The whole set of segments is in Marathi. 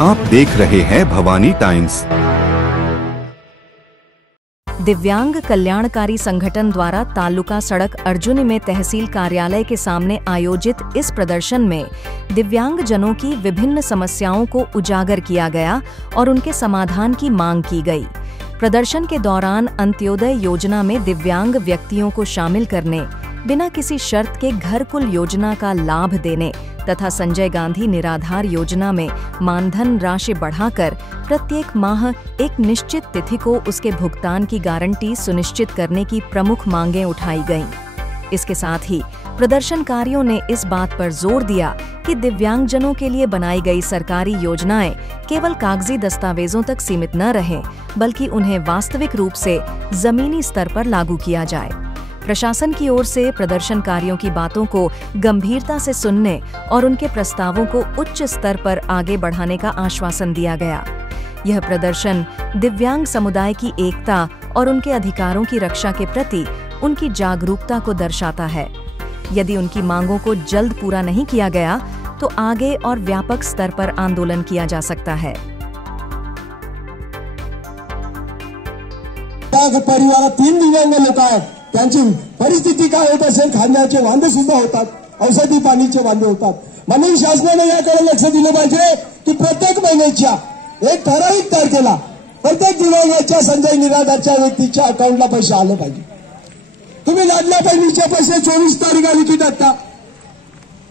आप देख रहे हैं भवानी टाइम्स। दिव्यांग कल्याणकारी संगठन द्वारा तालुका सड़क अर्जुनी में तहसील कार्यालय के सामने आयोजित इस प्रदर्शन में दिव्यांग जनों की विभिन्न समस्याओं को उजागर किया गया और उनके समाधान की मांग की गई। प्रदर्शन के दौरान अंत्योदय योजना में दिव्यांग व्यक्तियों को शामिल करने, बिना किसी शर्त के घर कुल योजना का लाभ देने तथा संजय गांधी निराधार योजना में मानधन राशि बढ़ाकर प्रत्येक माह एक निश्चित तिथि को उसके भुगतान की गारंटी सुनिश्चित करने की प्रमुख मांगें उठाई गईं। इसके साथ ही प्रदर्शनकारियों ने इस बात पर जोर दिया कि दिव्यांगजनों के लिए बनाई गई सरकारी योजनाएं केवल कागजी दस्तावेजों तक सीमित न रहें, बल्कि उन्हें वास्तविक रूप से जमीनी स्तर पर लागू किया जाए। प्रशासन की ओर से प्रदर्शनकारियों की बातों को गंभीरता से सुनने और उनके प्रस्तावों को उच्च स्तर पर आगे बढ़ाने का आश्वासन दिया गया। यह प्रदर्शन दिव्यांग समुदाय की एकता और उनके अधिकारों की रक्षा के प्रति उनकी जागरूकता को दर्शाता है। यदि उनकी मांगों को जल्द पूरा नहीं किया गया तो आगे और व्यापक स्तर पर आंदोलन किया जा सकता है। परिवारात 3 दिव्यांग लोक आहेत, त्यांची परिस्थिती काय होत असेल, खाण्याचे वांदे सुद्धा होतात, औषधी पाणीचे वांदे होतात। म्हणून शासनाने याकडे लक्ष दिलं पाहिजे की प्रत्येक महिन्याच्या एक ठराविक तारखेला प्रत्येक दिव्यांगाच्या संजय निराधारच्या व्यक्तीच्या अकाउंटला पैसे आले पाहिजे। तुम्ही लाडल्या बहिणीचे पैसे 24 तारीख आली की टाकता,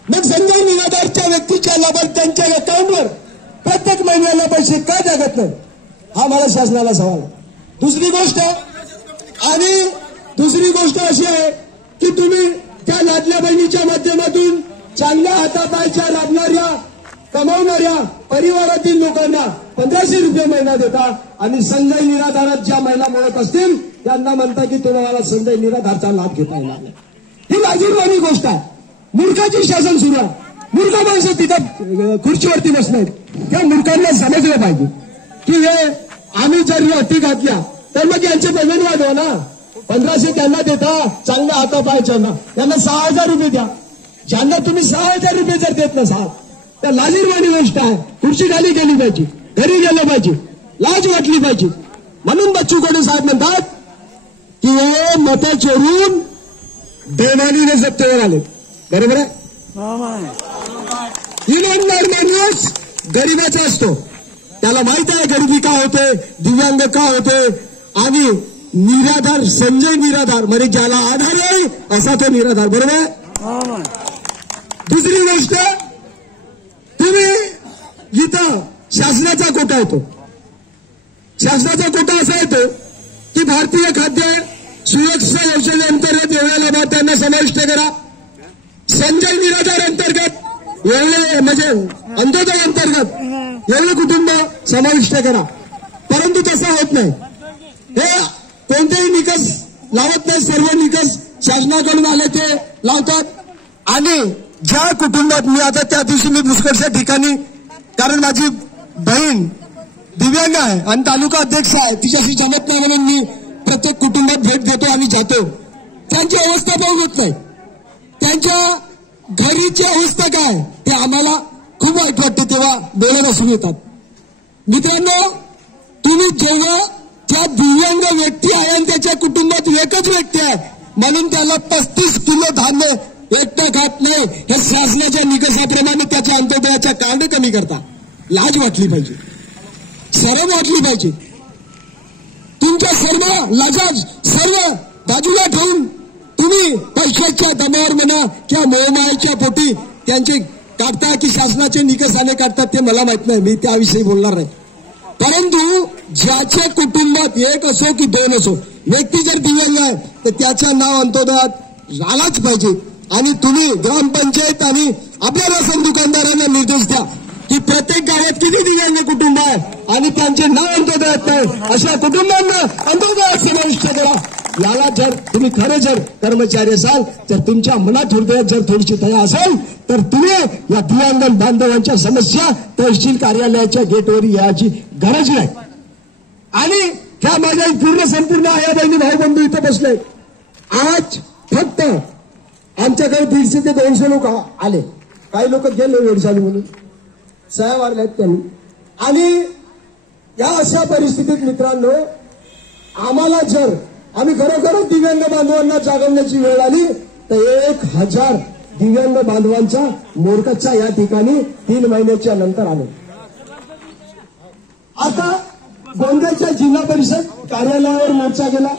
मग संजय निराधारच्या व्यक्तीच्या लाभार्थ्यांच्या अकाउंटवर प्रत्येक महिन्याला पैसे का टाकत नाही, हा मला शासनाला सवाल आहे। दुसरी गोष्ट अशी आहे की तुम्ही त्या लाडल्या बहिणीच्या माध्यमातून चांगल्या हातापायच्या राबणाऱ्या कमावणाऱ्या परिवारातील लोकांना 1500 रुपये महिना देता आणि संजय निराधारात ज्या महिला मिळत असतील त्यांना म्हणता की तुम्हाला संजय निराधारचा लाभ घेता येणार नाही। ही लाजिरवाणी गोष्ट आहे। मूर्खाची शासन सुरू आहे। मूर्ख माणसं तिथं खुर्चीवरती बसणार, त्या मूर्खांना समजलं पाहिजे की हे आम्ही जर ही अटी घातल्या तर मग यांचे पेमेंट वाढवा ना। 1500 त्यांना देता चांगल्या हातापायच्यांना, त्यांना 6000 रुपये द्या। ज्यांना तुम्ही 6000 रुपये जर देत नसाल तर लाजिरवाणी गोष्ट आहे। खुर्ची खाली गेली पाहिजे, घरी गेलं पाहिजे, लाज वाटली पाहिजे। म्हणून बच्चू कडू साहेब म्हणतात की हे मतं चोरून बेमानीने सत्तेवर आले। बरोबर आहे? इमानदार माणूस गरिबाचा असतो, त्याला माहित आहे गरिबी का होते, दिव्यांग का होते, आणि निराधार संजय निराधार म्हणजे ज्याला आधार आहे असा तो निराधार। बरोबर? दुसरी गोष्ट, तुम्ही इथं शासनाचा कोटा येतो। शासनाचा कोटा असा येतो की भारतीय खाद्य सुरक्षा योजनेअंतर्गत एवढ्या लाभार्थ्यांना समाविष्ट करा, संजय निराधार अंतर्गत एवढे म्हणजे अंत्योदय अंतर्गत एवढे कुटुंब समाविष्ट करा। परंतु तसा होत नाही। हे कोणतेही निकष लावत नाही, सर्व निकष शासनाकडून आले ते लावतात। आणि ज्या कुटुंबात मी आता त्या दिवशी मी पुष्कळशा ठिकाणी, कारण माझी बहीण दिव्यांग आहे आणि तालुका अध्यक्ष आहे, तिच्याशी जमत नाही म्हणून मी प्रत्येक कुटुंबात भेट देतो आणि जातो। त्यांची अवस्था बघत नाही, त्यांच्या घरीची अवस्था काय ते आम्हाला खूप वाईट वाटते, तेव्हा डोळे बसून येतात। मित्रांनो, तुम्ही जेव्हा त्या दिव्यांग व्यक्ती आहे आणि त्याच्या कुटुंबात एकच व्यक्ती आहे म्हणून त्याला 35 किलो धान्य एकटा खात नाही, हे शासनाच्या निकषाप्रमाणे त्याच्या अंत्योदयाच्या कार्ड कमी करता। लाज वाटली पाहिजे, शरम वाटली पाहिजे। तुमच्या सर्व लाजाज सर्व बाजूला ठेवून तुम्ही पैशाच्या दबावर म्हणा किंवा मोहमायाच्या पोटी त्यांचे काढता की शासनाचे निकषाने काढतात ते मला माहित नाही, मी त्याविषयी बोलणार नाही। परंतु ज्याच्या कुटुंबात एक असो की 2 असो व्यक्ती जर दिव्यांग आहे तर त्याचं नाव अंत्योदयात आलाच पाहिजे। आणि तुम्ही ग्रामपंचायत आणि आपल्या राशन दुकानदारांना निर्देश द्या की प्रत्येक गावात किती दिव्यांग कुटुंब आहे आणि त्यांचे नाव अंत्योदयात नाही अशा कुटुंबांना अंत्योदयात समाविष्ट करा। याला जर तुम्ही खरे जर कर्मचारी असाल, जर तुमच्या मनात हृदयात जर थोडीशी दया असेल तर तुम्ही या दिव्यांग बांधवांच्या समस्या तहसील कार्यालयाच्या गेटवर याची गरज नाही। आणि ह्या माझ्या संपूर्ण आया बहिणी भाऊ बंधू इथं बसले। आज फक्त आमच्याकडे 150 ते 200 लोक आले, काही लोक गेले वेळशाली म्हणून सह्या मारल्यात त्यांनी। आणि या अशा परिस्थितीत मित्रांनो आम्हाला जर आम्ही खरोखरच दिव्यांग बांधवांना जागवण्याची वेळ आली तर 1000 दिव्यांग बांधवांचा मोर्चा या ठिकाणी 3 महिन्याच्या नंतर आलो. आता गोंदियाच्या जिल्हा परिषद कार्यालयावर मोर्चा गेला.